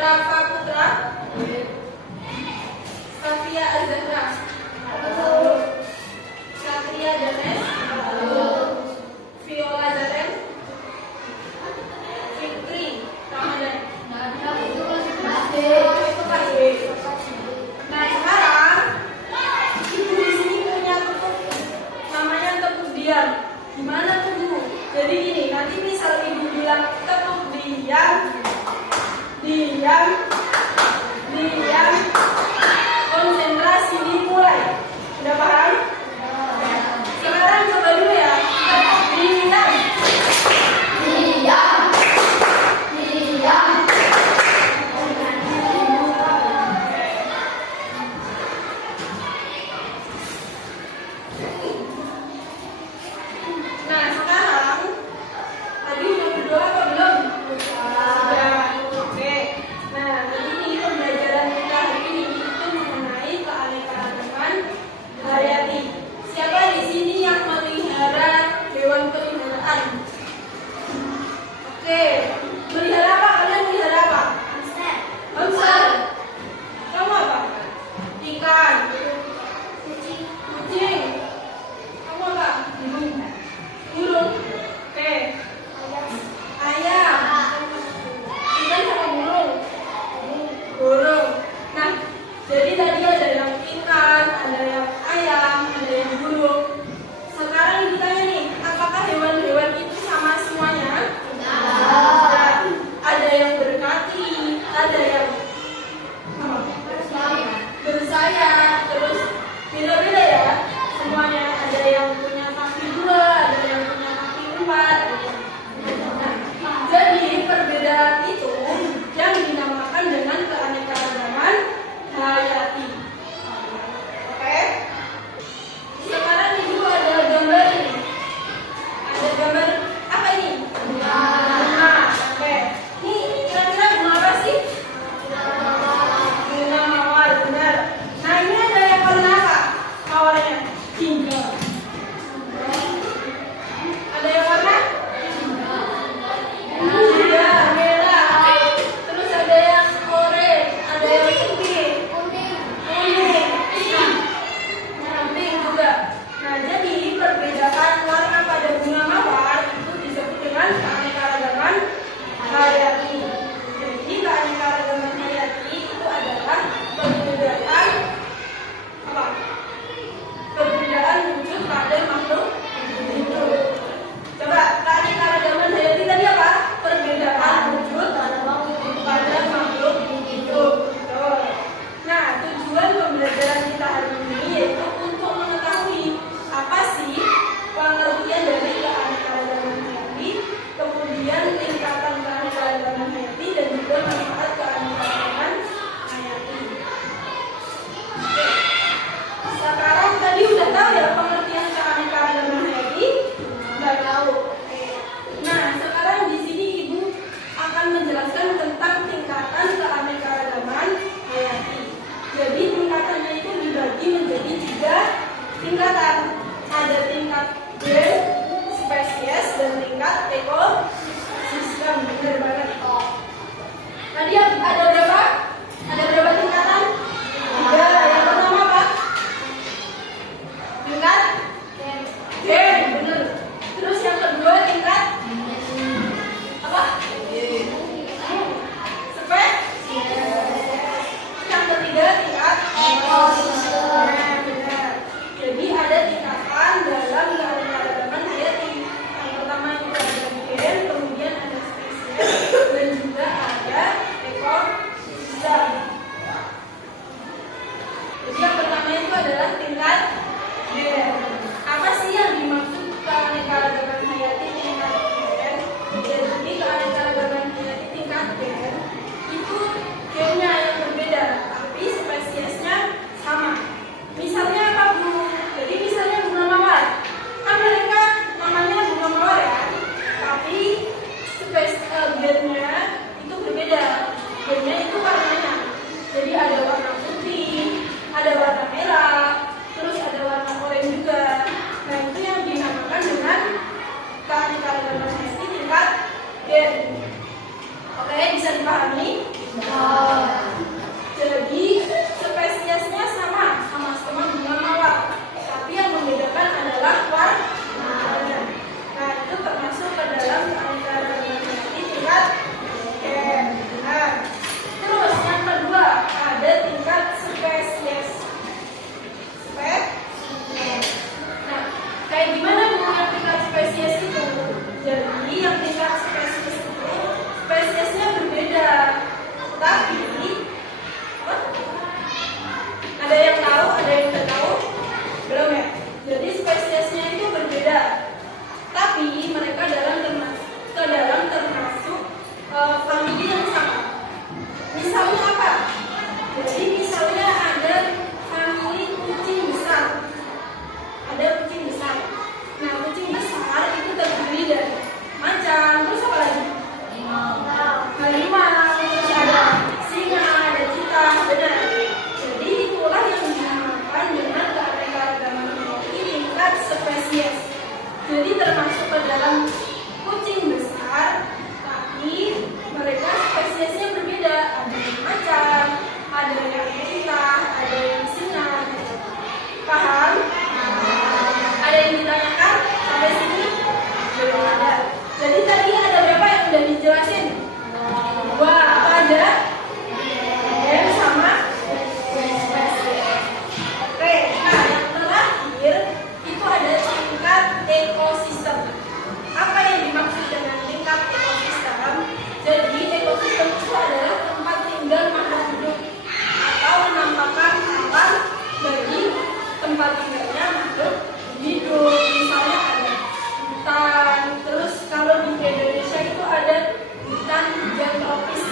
Rafa Putra, Safia Azahra, Satria Danes, Viola Zaren, Fikri Ramadan. Itu kan B. Nah sekarang ibu di sini punya tepuk, namanya tepuk diam. Gimana tuh Bu? Jadi gini, nanti misal ibu bilang tepuk diam, diam, diam, konsentrasi dimulai. Udah paham? Sekarang coba dulu ya. Tepuk diam, Diam, diam. nah sekarang tadi udah berdoa apa belum? Sudah. Oke. Nah ini pembelajaran kita hari ini itu mengenai keanekaragaman hayati. Siapa di sini yang melihara hewan peliharaan? Oke. Melihara apa? Kalian melihara apa? Hamster. Kamu apa? Ikan. Kucing. Kamu apa? Burung. Oke. Ayam. Ikan sama burung. Burung. Nah, jadi tadi ada yang ikan, ada yang ayam, ada yang burung. Sekarang ibu tanya nih, apakah hewan-hewan itu sama semuanya? Nah, ada yang berkaki, ada yang bersayap, terus beda-beda ya. Semuanya ada yang punya kaki 2, ada yang punya kaki 4. Nah, jadi perbedaan itu yang dinamakan dengan keanekaragaman hayati. Oke? Sekarang ibu ada gambar ini. Ada gambar apa ini? Bunga. Oke. Ini kira-kira bunga apa sih? Bunga mawar, benar. Nah ini ada yang warna apa? Mawarnya? Hijau. Ada yang warna? Iya, merah. Terus ada yang oranye, ada yang putih, kuning. Nah, pink juga. Nah, jadi perbedaan warna pada bunga mawar itu disebut dengan keanekaragaman hayati. Jadi keanekaragaman hayati itu adalah perbedaan apa? Perbedaan wujud pada makhluk hidup. Coba keanekaragaman hayati tadi apa? Perbedaan wujud pada makhluk hidup. Betul. Nah, tujuan pembelajaran kita hari ini yaitu untuk mengetahui apa sih pengertian dari keanekaragaman hayati, kemudian tingkatan keanekaragaman hayati dan juga manfaat keanekaragaman hayati. Oke. Sekarang tadi udah tahu ya pengertian keanekaragaman hayati? Udah tahu. Oke. Nah, sekarang di sini Ibu akan menjelaskan tentang tingkatan keanekaragaman hayati. Jadi tingkatannya itu dibagi menjadi 3 tingkatan. Ada tingkat gen, spesies, dan tingkat ekosistem. Benar banget. Tadi ada berapa? Ada berapa tingkatan? 3. Yang pertama apa? Tingkat gen, benar. Terus yang kedua tingkat apa? Yang ketiga tingkat ekosistem. Benar. Jadi ada tingkatan dalam keanekaragaman hayati. Yang pertama itu ada gen, kemudian ada spesies, dan juga ada ekosistem. Jadi yang pertama itu adalah tingkat gen. Apa sih yang dimaksud keanekaragaman hayati tingkat gen? Jadi keanekaragaman hayati tingkat gen itu gennya yang berbeda, tapi spesiesnya sama. Misalnya apa Bu? Jadi misalnya bunga mawar, kan mereka namanya bunga mawar ya, tapi gennya itu berbeda. Gennya itu warnanya. Jadi ada warna putih, ada warna merah, terus ada warna oranye juga. Nah itu yang dinamakan dengan keanekaragaman hayati tingkat gen. Oke, bisa dipahami? Jadi spesiesnya sama semua bunga mawar, tapi yang membedakan adalah warnanya. Nah, itu termasuk ke dalam keanekaragaman hayati tingkat benar. Terus yang kedua ada tingkat spesies. Nah, kayak gimana yang tingkat spesies itu? Jadi yang tingkat spesies itu spesiesnya berbeda, tapi apa? Ada yang tahu, ada yang tidak tahu? Belum ya? Jadi spesiesnya itu berbeda, tapi mereka termasuk famili yang sama. Misalnya apa? Jadi misalnya ada famili kucing besar. Ada kucing besar. Nah, kucing besar itu terdiri dari macan, terus apa lagi? Harimau, terus ada singa, ada cheetah, benar. Jadi itulah yang dinamakan dengan keanekaragaman hayati tingkat spesies. Jadi termasuk ke dalam kucing besar, tapi mereka spesiesnya berbeda. Ada yang macan, ada yang cheetah, ada yang singa. Paham? Ada yang ditanyakan sampai sini? Belum ada. Jadi tadi ada berapa yang sudah dijelasin? Dua, apa aja? M sama spesies. Oke, nah yang terakhir itu ada tingkat ekosistem. Apa yang dimaksud dengan tingkat ekosistem? Jadi ekosistem itu adalah tempat tinggal makhluk hidup atau penampakan alam bagi tempat tinggalnya makhluk hidup. Misalnya ada hutan, terus kalau di Indonesia itu ada hutan hujan tropis,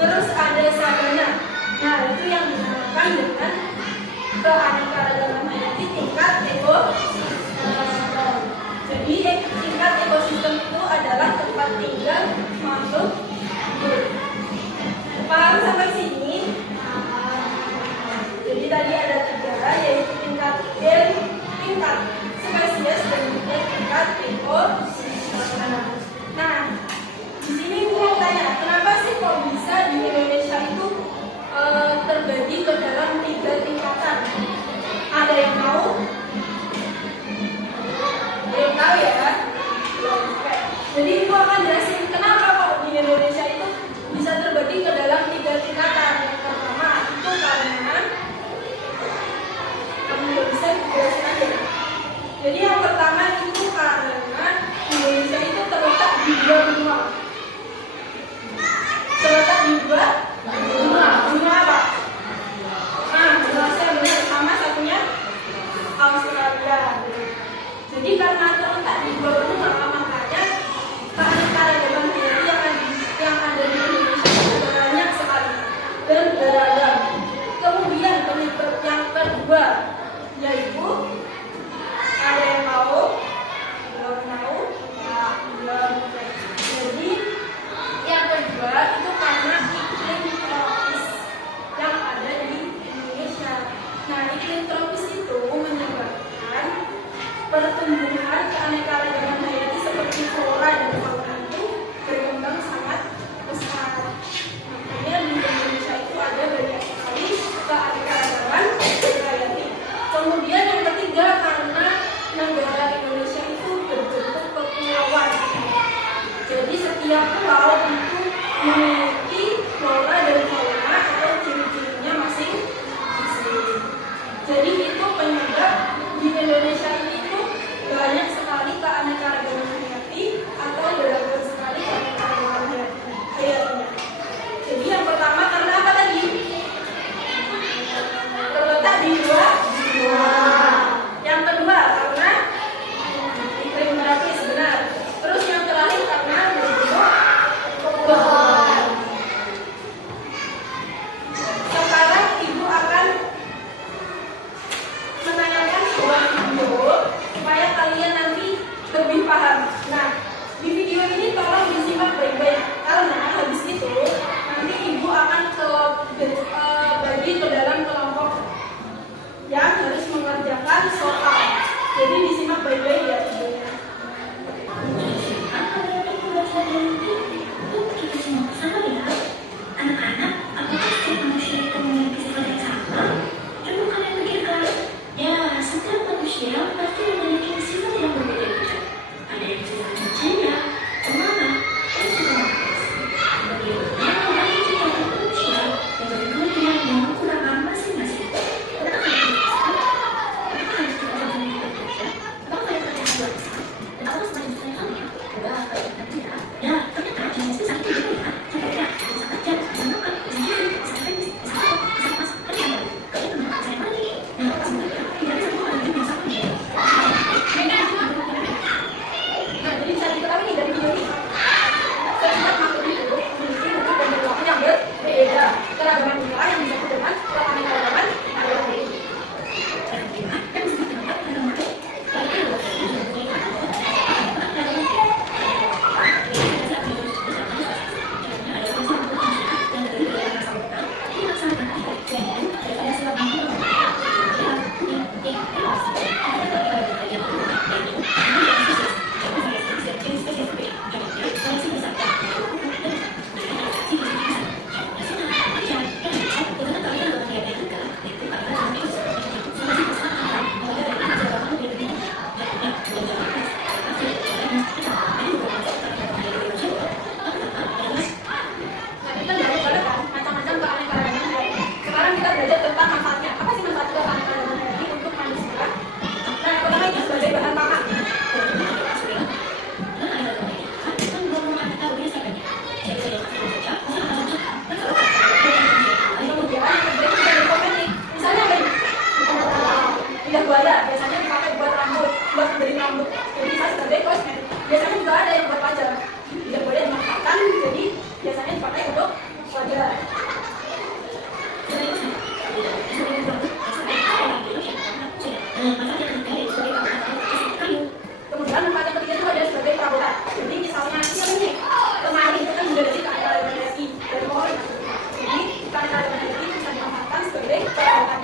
terus ada sabana. Nah, itu yang dinamakan dengan keanekaragaman hayati tingkat ekosistem. Jadi tingkat ekosistem itu adalah tempat tinggal makhluk hidup. Paham sampai sini? Jadi tadi ada tiga, yaitu tingkat spesies dan juga tingkat ekosistem. Nah, di sini mau tanya, kenapa sih kok bisa di Indonesia itu terbagi ke dalam tiga tingkatan? Ada yang tahu? Ada yang tahu ya? Oke. Jadi ibu akan jelasin kenapa kok di Indonesia itu bisa terbagi ke dalam tiga tingkatan. Yang pertama itu karena kamu nggak bisa jelasin aja. Jadi yang pertama itu karena Indonesia itu terletak di dua benua. Terletak di dua benua. Benua apa? Nah, jelasnya benar, sama satunya Australia. Jadi karena terletak di dua benua, makanya keanekaragaman hayati yang ada di Indonesia banyak sekali dan beragam. Kemudian penyebab yang kedua yaitu ada yang tahu? Belum tahu? Belum. Jadi yang kedua itu karena iklim tropis yang ada di Indonesia. Nah, iklim tropis itu menyebabkan pertumbuhan keanekaragaman hayati seperti flora dan fauna itu berkembang sangat pesat. Makanya di Indonesia itu ada banyak sekali keanekaragaman hayati. Kemudian yang ketiga karena negara Indonesia itu berbentuk kepulauan. Jadi setiap pulau itu memiliki flora dan fauna atau ciri-cirinya masing-masing. Jadi itu penyebab di Indonesia ini itu banyak sekali keanekaragaman hayati atau beragam sekali keanekaragaman hayatinya. Jadi yang pertama karena apa tadi? Terletak di dua. Yang kedua karena iklim tropis, benar. Terus yang terakhir karena berbentuk kepulauan. Sekarang ibu akan menanyakan sebuah video supaya kalian nanti lebih paham. Nah, di video ini tolong disimak baik-baik karena habis itu nanti ibu akan bagi ke dalam kelompok yang harus mengerjakan soal. Jadi disimak baik-baik ya videonya. Apa yang kita pelajari itu kita simak sama ya. Nah, jadi bisa diketahui nih dari video ini. Setiap makhluk itu memiliki bentuk dan perilaku yang berbeda. Keragaman inilah yang disebut dengan keanekaragaman hayati. Nah, kita belajar pada kan macam-macam keanekaragaman hayati. Sekarang kita belajar tentang manfaatnya. Apa sih manfaat keanekaragaman hayati untuk manusia? Nah, yang pertama itu sebagai bahan pangan. Kemudian yang kedua itu sebagai kosmetik. Misalnya apa ini? Lidah buaya biasanya dipakai buat rambut, buat memberi rambut. Jadi bisa sebagai kosmetik. Biasanya juga ada yang buat wajah. Lidah buaya dimanfaatkan, jadi biasanya dipakai untuk wajah. Kemudian manfaat yang ketiga itu ada sebagai perabotan. Jadi misalnya ini lemari itu kan juga dari keanekaragaman hayati dari pohon. Jadi keanekaragaman hayati bisa dimanfaatkan sebagai perabotan.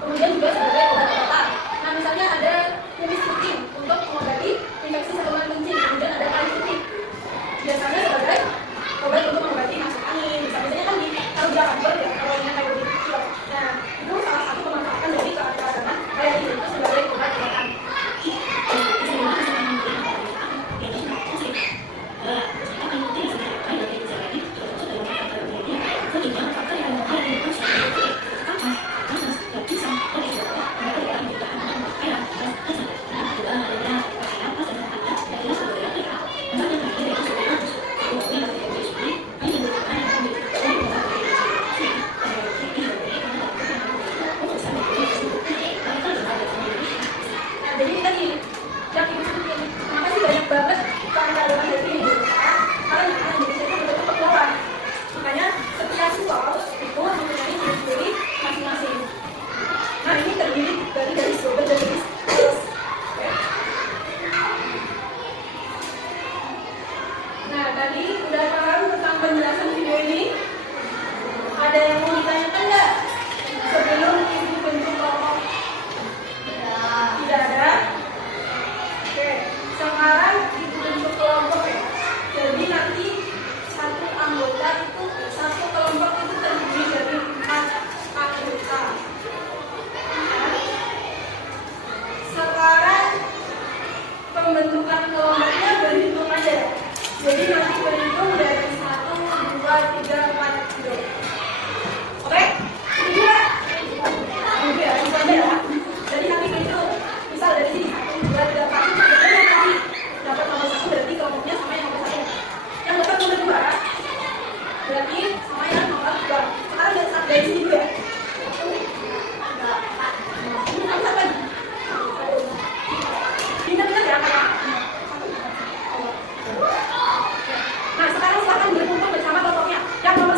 Kemudian juga sebagai obat-obatan. Nah, misalnya ada kumis putih untuk mengobati infeksi saluran kencing. Kemudian ada kayu putih. Biasanya sebagai obat untuk mengobati masuk angin. Misalnya kan kalau dia kanker ya, kalau ini kayu putih. Nah, itu salah satu pemanfaatan dari keanekaragaman hayati itu sebagai obat-obatan. Nah, jadi tadi yang ibu sebutin, kenapa sih banyak banget keanekaragaman hayati di Indonesia? Karena Indonesia itu bentuk kepulauan. Makanya setiap pulau itu mempunyai ciri sendiri masing-masing. Nah, ini terdiri dari garis double dan garis lurus. Oke. Nah, tadi udah paham tentang penjelasan video ini? Ada yang mau ditanyakan nggak? Sebelum ibu bentuk kelompok? Tidak ada? Oke, sekarang ibu bentuk kelompok ya. Jadi nanti satu kelompok itu terdiri dari 4 anggota. Sekarang pembentukan kelompoknya berhitung aja ya. Jadi nanti berhitung dari 1, 2, 3, 4 gitu. Oke? Ini juga. Ini ya, itu aja ya. Jadi nanti berhitung. Misal dari sini 1, 2, 3, 4. Jadi yang nanti dapat nomor 1 berarti kelompoknya sama yang nomor 1. Yang dapat nomor 2 berarti sama yang nomor 2. Sekarang dari sini dulu ya. Ini nomor 1 lagi. Pindah-pindah ya kakak. Nah, sekarang silakan berkumpul bersama kelompoknya. Yang nomor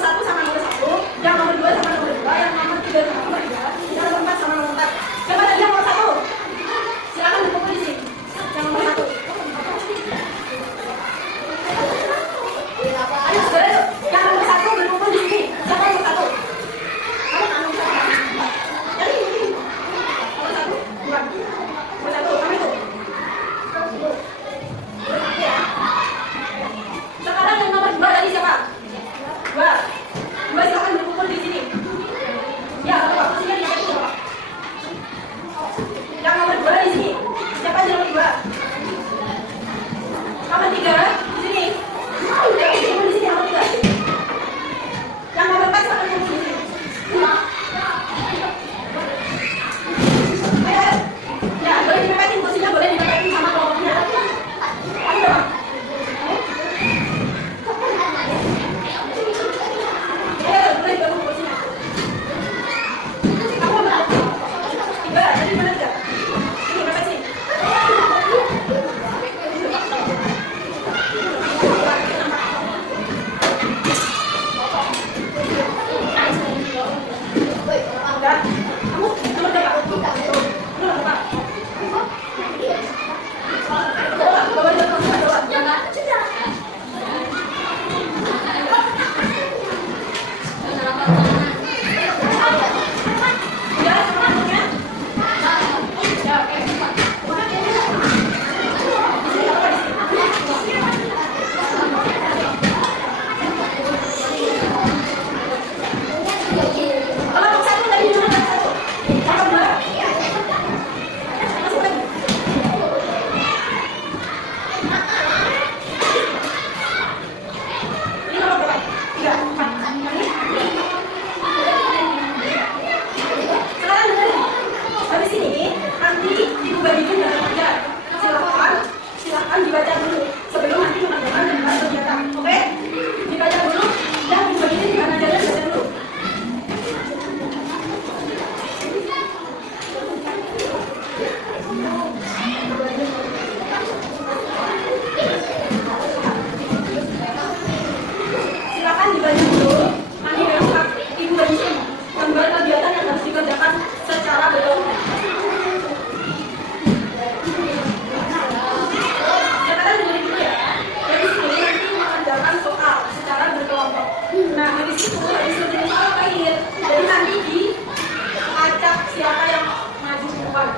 habis itu disuruh soal akhir. Jadi nanti diacak siapa yang maju duluan.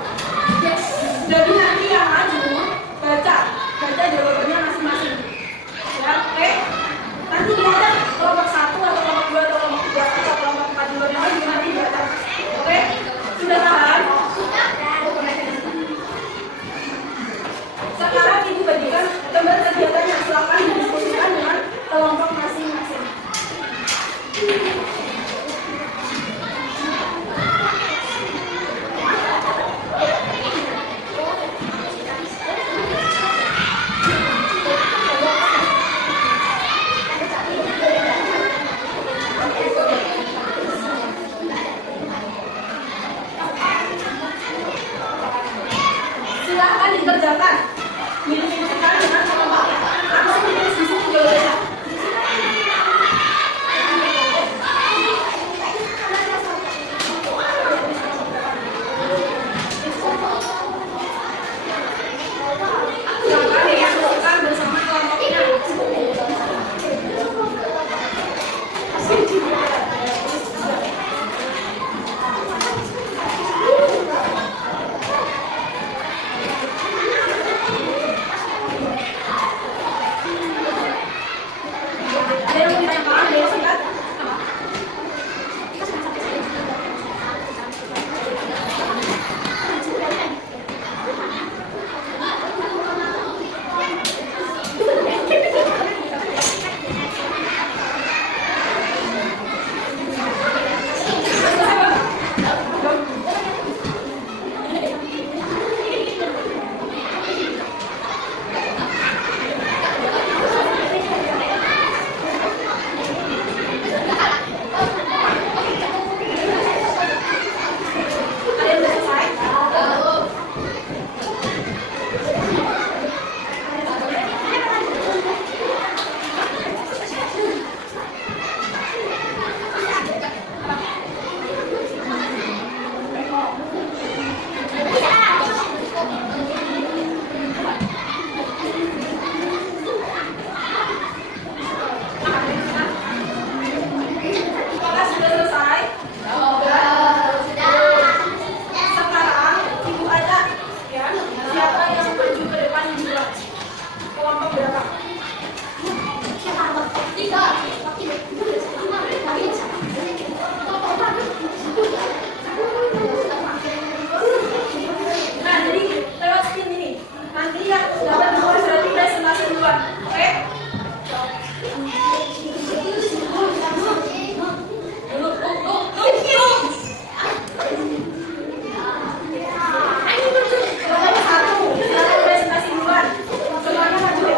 Jadi nanti yang maju baca jawabannya masing-masing. Ya, oke? Nanti diacak kelompok 1 atau kelompok 2 atau kelompok 3 atau kelompok 4 duluan yang maju nanti diacak. Oke? Sudah paham? Sekarang ibu bagikan gambar kegiatannya. Silakan didiskusikan dengan kelompok masing-masing. Silakan dikerjakan. Didiskusikan dengan kelompok. Langsung didiskusi jawabannya. Silakan didiskusikan bersama kelompoknya. Ada yang ditanyakan, ada yang singkat? Ada yang sudah selesai? Apakah sudah selesai? Sekarang ibu ada ya siapa yang maju ke depan duluan? Kelompok berapa? Nah jadi lewat spin ini nanti yang dapat nomor berarti presentasi duluan. Oke? Kelompok 1 silakan presentasi duluan. Semuanya maju.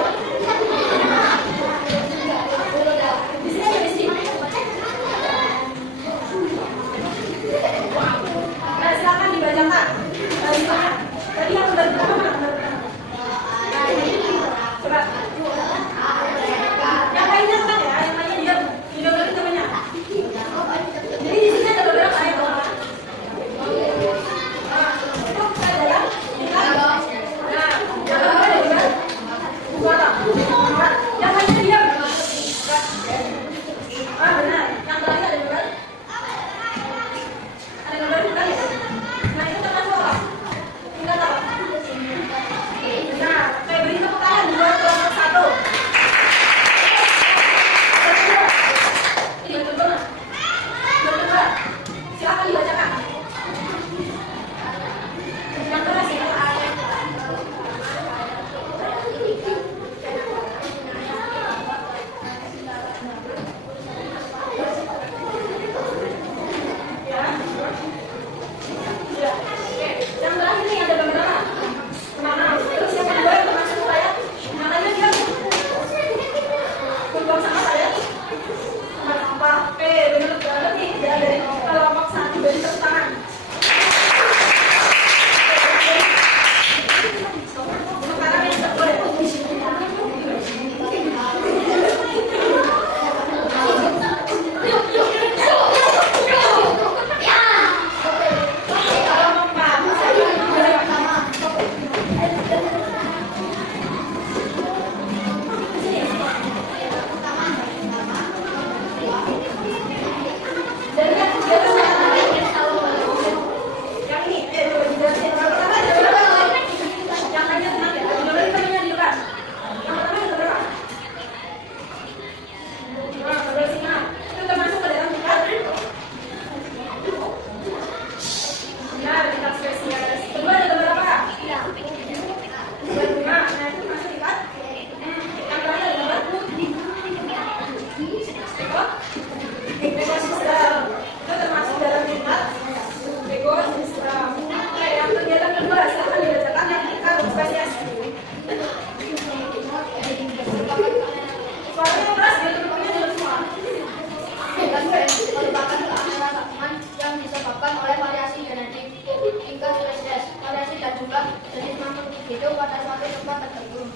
hidup pada suatu tempat tertentu.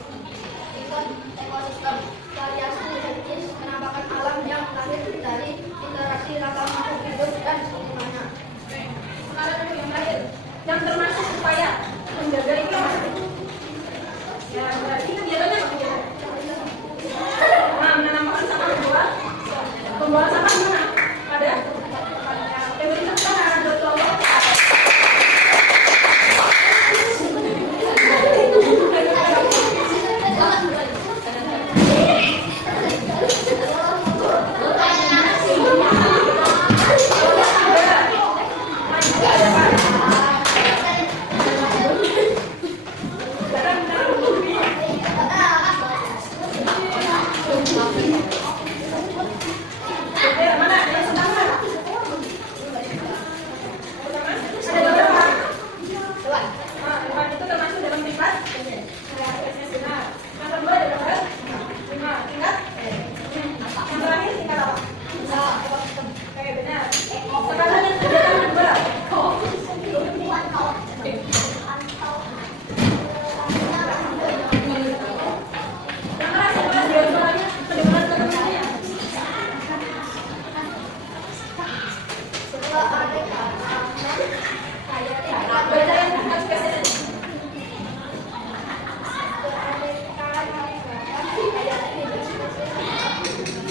Ekosistem variasi jenis penampakan alam yang lahir dari interaksi ragam makhluk hidup dan lingkungannya. Sekarang yang terakhir, yang termasuk upaya menjaga ekosistem. Ya, berarti kegiatannya apa kegiatan? Nah, menanamkan sampah pembuangan sampah di mana? Ada? Beri tepuk tangan buat kelompok.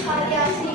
Variasi